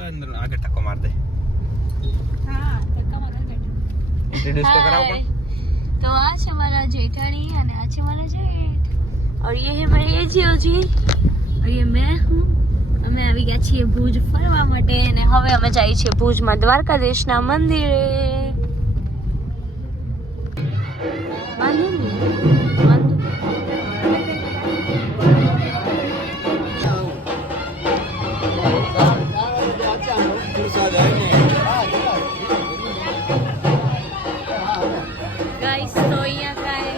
તો અંદર આગળ ધક્કો માર દે. हाँ धक्का मार दे. इंट्रोड्यूस तो कराओ पण. तो आज हमारा जेठानी અને आज हमारा जेठ और ये है मेरी जीओ जी और ये मैं हूँ. અમે આવી ગયા છીએ ભુજ ફરવા માટે અને હવે અમે જઈએ છીએ ભુજમાં દ્વારકાધીશના મંદિરે. ગાઈસ તો અહીંયા કાંઈ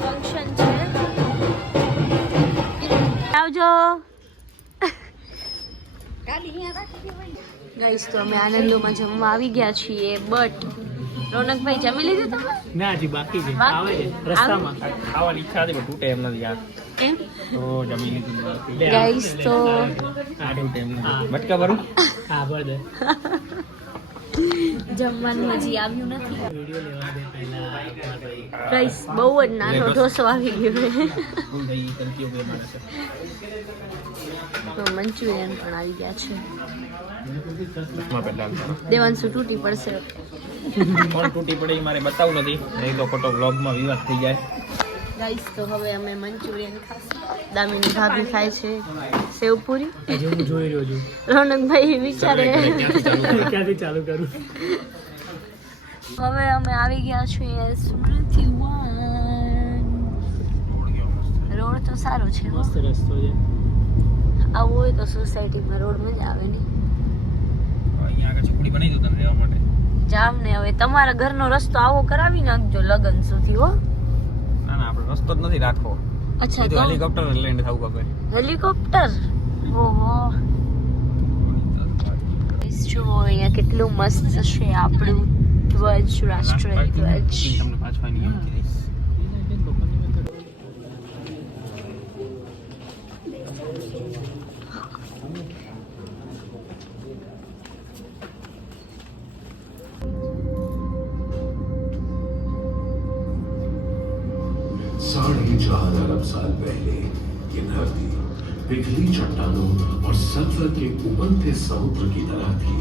ફંક્શન છે. આવજો ગાઈસ. તો અમે આનંદોમાં જમવા આવી ગયા છીએ બટ રોનકભાઈ જમી લીધું તમે? ના હજી બાકી છે. આવે છે રસ્તામાં. ખાવાની ઈચ્છા હતી પણ તૂટે એમ નથી યાર. એમ તો જમી લીધું. ગાઈસ તો બટકા ભરું. હા ભર દે. જમવાનું હજી આવ્યું નથી. વિડિયો લેવા દે પહેલા. ગાઈસ બહુ જ નાનો ઢોસો આવી ગયો છે. તો મંચુરિયન પણ આવી ગયા છે. દેવાંશુ તૂટી પડશે. કોણ તૂટી પડે એ મારે બતાવવું નથી, નહીં તો ખોટો વ્લોગમાં વિવાદ થઈ જાય. ગાઈસ તો હવે અમે મંચુરિયન ખાશું. દામિની ભાભી ખાય છે સેવપુરી. હજી હું જોઈ રહ્યો છું. રોનકભાઈ વિચારે ક્યાંથી ચાલુ કરું. હવે અમે આવી ગયા છીએ સ્મૃતિ રોડ. તો સારો છે. મસ્ત રસ્તો છે. આવું હોય તો સોસાયટીમાં રોડ મજા આવે ને. અહીંયા આગળ છોકરી બનાવી દઉં તને રહેવા માટે. જામ ને હવે તમારા ઘરનો રસ્તો આવો કરાવી નાખજો લગન સુધી હો. ના ના આપણે રસ્તો જ નથી રાખવો. અચ્છા તો હેલિકોપ્ટર લેન્ડ થવું ખબર. હેલિકોપ્ટર. ઓહો જો અહીંયા કેટલું મસ્ત છે આપણું ધ્વજ, રાષ્ટ્રીય ધ્વજ. તમને પાછું આની એમ કીધીશ. साढ़े 4,000 अरब साल पहले ये धरती पिघली चट्टानों और सल्फर के उबलते समुद्र की तरह थी.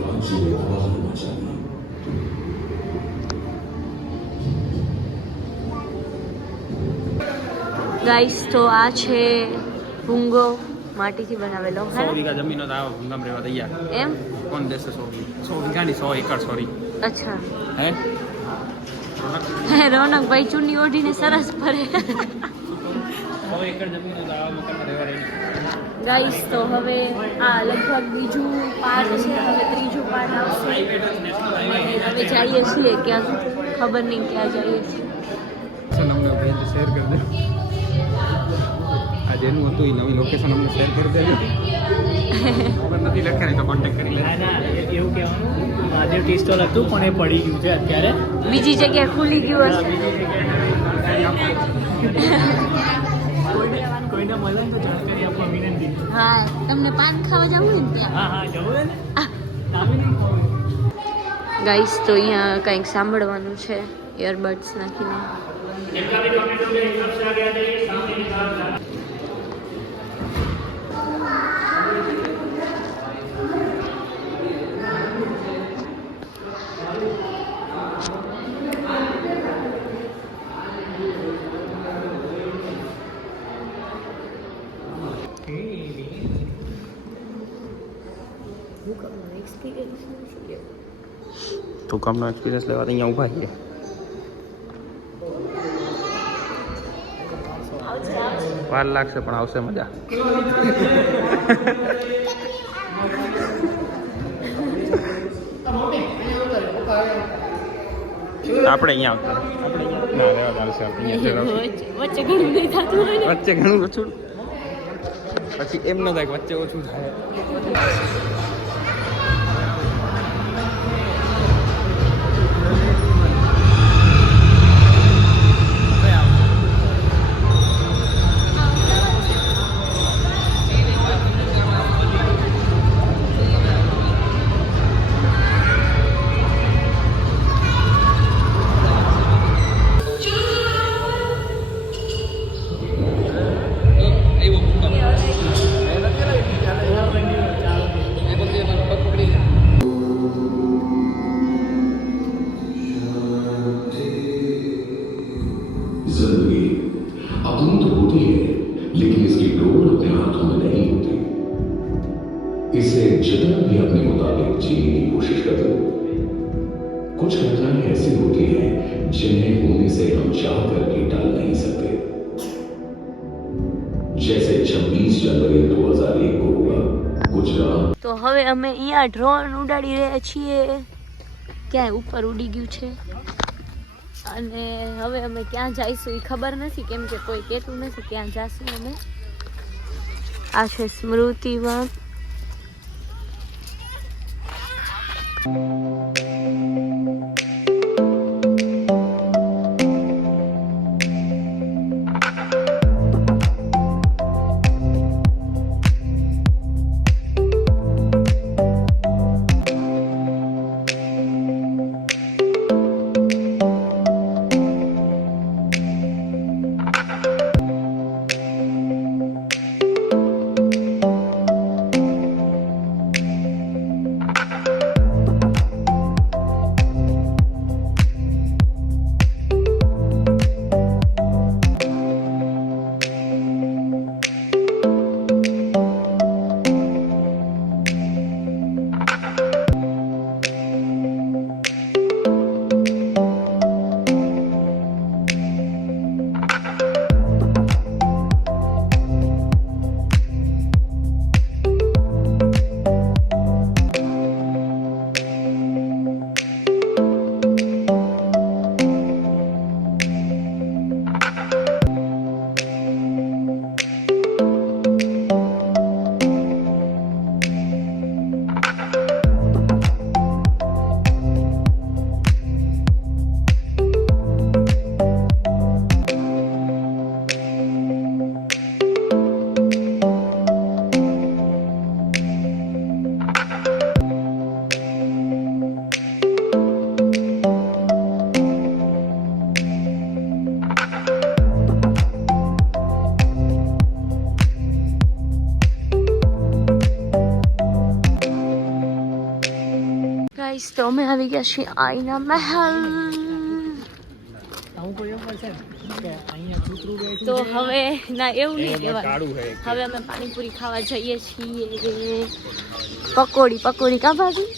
राज्य ने बवाल मचा दी. ગાઈસ તો આ છે ભૂંગો માટીથી બનાવેલો. 100 વીઘા જમીનો તો આવો ભૂંગામ રહેવા તૈયાર. એમ કોણ દેશે 100 વીઘાની 100 એકર સોરી. અચ્છા હે રોનકભાઈ ચૂંટણી ઓઢીને સરસ ફરે. 100 એકર જમીનો તો આવા મકાનમાં રહેવા રહી. ગાઈસ તો હવે આ લગભગ બીજું પાર્ટ છે. હવે ત્રીજું પાર્ટ આવશે. હવે જઈએ છીએ ક્યાં ખબર નહીં ક્યાં જઈએ છીએ. અમને ભેજ શેર કરી દે. આ જેનું હતું એ નવી લોકેશન અમને શેર કરી દેજો. ખબર નથી લખેલી તો કોન્ટેક્ટ કરી લે. ના ના એવું કહેવાનું આજે ટી સ્ટોલ હતું પણ એ પડી ગયું છે અત્યારે. બીજી જગ્યાએ ખુલી ગયું હશે. કોઈને મળે ને તો જાણકારી આપવા વિનંતી. હા તમને પાન ખાવા જવું ને ત્યાં. હા હા જવું ને. ગાઈસ તો અહીંયા કંઈક સાંભળવાનું છે ઇયરબડ્સ નાખીને. તો કામનો એક્સપિરિયન્સ લેવા અહીંયા ઊભા છીએ. વાર લાગશે પણ આવશે મજા. આપણે અહીંયા આવતા ના રહેવા ચાલશે. વચ્ચે ઘણું નહીં થતું હોય ને. વચ્ચે ઘણું ઓછું પછી એમ ન થાય વચ્ચે ઓછું થાય. 2001 को हुआ गुजरात। તો હવે અમે અહીંયા ડ્રોન ઉડાડી રહ્યા છીએ, ક્યાંય ઉપર ઉડી ગયું છે અને હવે અમે ક્યાં જઈશું એ ખબર નથી, કેમ કે કોઈ કહેતું નથી ક્યાં જઈશું અમે. આ છે સ્મૃતિવન. ગાઈસ તો અમે આવી ગયા છીએ આઈના મહેલ. આવું કોઈ એમ છે કે અહીંયા કૂતરું બેઠું તો છે. હવે ના એવું નહીં કહેવાય, કાળું હે હવે અમે પાણીપુરી ખાવા જઈએ છીએ. પકોડી કા ભાભી?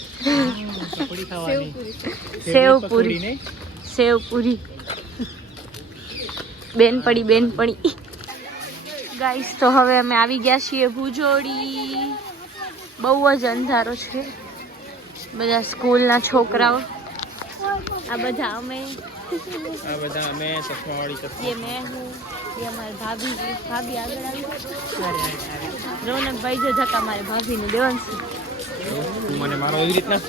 પકોડી ખાવાની. સેવ પકોડી પૂરી, ને સેવ પૂરી. બેનપણી. ગાઈસ તો હવે અમે આવી ગયા છીએ ભુજોડી. બહુ જ અંધારો છે. બધા સ્કૂલના છોકરાઓ, આ બધા અમે, આ બધા અમે ચશ્માવાળી ये मैं हूँ, ये हमारे भाभी આગળ આવી. રોનકભાઈ જો ધક્કા મારે ભાભીનું દેવાંશી. મને મારો એવી રીતના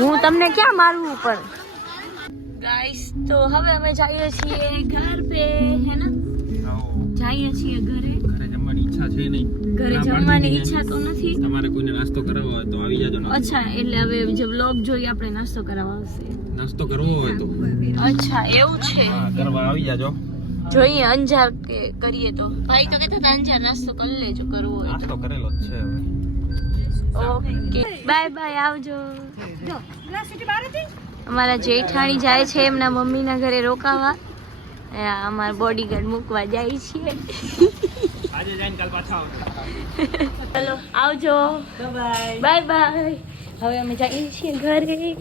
હું તમને ક્યાં મારવું પણ. ગાઈસ તો હવે અમે જઈએ છીએ ઘર પે, હે ને? જઈએ છીએ ઘરે. ઘરે જમવાની ઈચ્છા છે નહીં. ઘરે જમવાની ઈચ્છા તો નથી. તમારે કોઈને નાસ્તો કરાવવો હોય તો આવી જાજો. અચ્છા, એટલે હવે જે વ્લોગ જોઈ આપણે નાસ્તો કરાવવા આવશે. નાસ્તો કરવો હોય તો અચ્છા એવું છે. હા, કરવા આવી જાજો. જોઈએ અંજાર કે કરીએ તો. ભાઈ તો કહેતા હતા અંજાર નાસ્તો કરી લેજો કરવો હોય તો. નાસ્તો કરેલો જ છે હવે. ઓકે બાય આવજો. અમારા જેઠાણી જાય છે એમના મમ્મીના ઘરે રોકાવા. અમારા બોડીગાર્ડ મૂકવા જાય છીએ. આજે જઈને કાલ પાછા આવજો. ચલો આવજો. બાય. હવે અમે જઈએ છીએ ઘરે.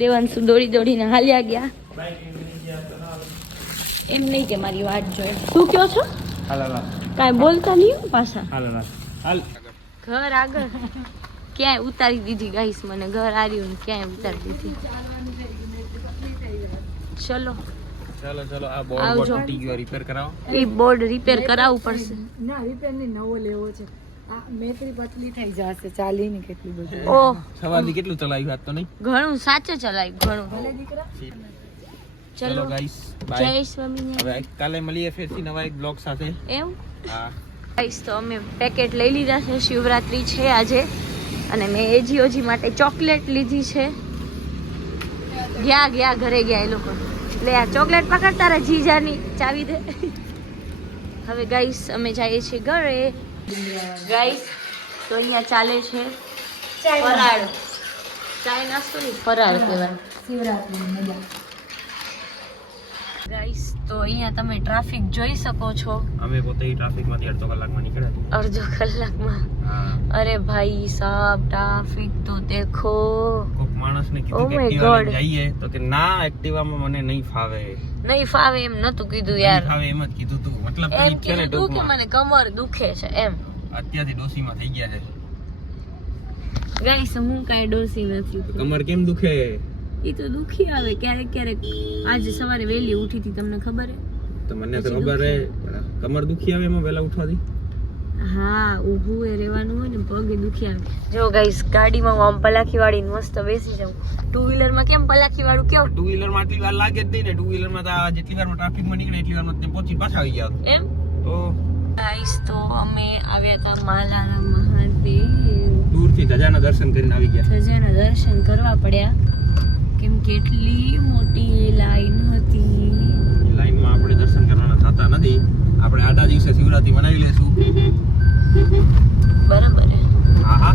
દેવાંશુ દોડીને હાલ્યા ગયા. એમ નહીં કે મારી વાટ જોઈ. શું કહો છો? હાલ કાંઈ બોલતા નહીં હો પાછા. હાલ ઘર આગળ ક્યાંય ઉતારી દીધી ગાઈસ, મને ઘર આર્યું ને ક્યાંય ઉતારી દીધી. ચલો ચાલો આ આવજો. બોર્ડ તૂટી ગયો, રિપેર કરાવો. એ બોર્ડ રિપેર કરાવવું પડશે. ના રિપેર ની નવો લેવો છે. આ મેટરી પતલી થઈ જશે, ચાલી ની કેટલી બધી. ઓહ સવારથી કેટલું ચલાવ્યું આજ તો નહીં. ઘણું સાચે ચલાવ્યું ઘણું. ચલો ચલો ગાઈસ જય બાય. સ્વામિનારાયણ. હવે કાલે મળીએ ફેરથી નવા એક બ્લોગ સાથે. એમ હા ગાઈસ તો અમે પેકેટ લઈ લીધા છે. શિવરાત્રી છે આજે અને મેં એજીઓજી માટે ચોકલેટ લીધી છે. ગયા ઘરે ગયા એ લોકો. લે આ ચોકલેટ પકડ, તારા જીજાની ચાવી દે. હવે ગાઈસ અમે જઈએ છીએ ઘરે. ગાઈસ તો અહીંયા ચાલે છે ફરાળ. ચાય નાસ્તો નહીં, ફરાળ કહેવાય. શિવરાત્રી મજા. ગાઈસ તો અહીંયા તમે ટ્રાફિક જોઈ શકો છો. અમે પોતે ટ્રાફિકમાંથી અડધો કલાકમાં નીકળ્યા અડધો કલાકમાં. હા અરે ભાઈ સાहब ટ્રાફિક તો દેખો. કોક માણસને Oh કીધું કે my એક્ટિવા God. લઈને જઈએ તો કે ના એક્ટિવામાં મને નહીં ફાવે નહીં ફાવે એમ નતું કીધું યાર. નહીં ફાવે એમ જ કીધું તું મતલબ એમ ઈ છે ને કીધું કે ટૂંકમાં મને કમર દુખે છે એમ. અત્યારથી ડોસીમાં થઈ ગયા છે ગાઈસ હું કાંઈ ડોસી નથી. કમર કેમ દુખે એ તો દુખી આવે ક્યારેક ક્યારેક. આજે સવારે વહેલી ઉઠી હતી તમને ખબર હે? તો મને તો પછી ખબર હે કમર દુખી આવે એમાં વહેલા ઉઠવાથી હા ઊભું એ રહેવાનું હોય ને પગે દુખી આવે. જો ગાઈસ ગાડીમાં હું આમ પલાખી વાળીને મસ્ત બેસી જાઉં. ટુ વ્હીલરમાં કેમ પલાખી વાળું કેવું ટુ વ્હીલરમાં આટલી વાર લાગે જ નહીં ને ટુ વ્હીલરમાં તો આ જેટલી વારમાં ટ્રાફિકમાં નીકળે એટલી વારમાં તમે પહોંચી પાછા આવી જાવ એમ. તો ગાઈસ તો અમે આવ્યા હતા માલાના મહાદેવ. દૂરથી ધજાના દર્શન કરીને આવી ગયા ધજાના દર્શન કરવા પડ્યા કેમ કે એટલી મોટી લાઈન હતી. એ લાઈનમાં આપણે દર્શન કરવાના થતા નથી આપણે આડા દિવસે શિવરાત્રી મનાવી લેશું બરાબર હે. હા હા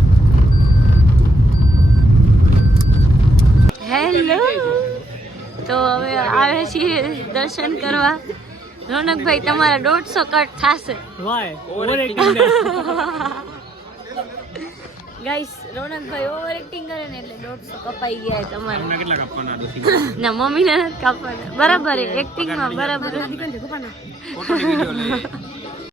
હેલો તો હવે આવે છીએ દર્શન કરવા. રોનકભાઈ તમારા 150 કટ થશે. વાય ઓવર એક્ટિંગ ગાઈસ રોનકભાઈ ઓવર એક્ટિંગ કરે ને એટલે 150 કપાઈ ગયા છે તમારા. તમને કેટલા કાપવાના દોશી ના મમ્મીને નથી કાપવાના. બરાબર હે એક્ટિંગમાં બરાબર. ફોટોની વિડિયો લઈએ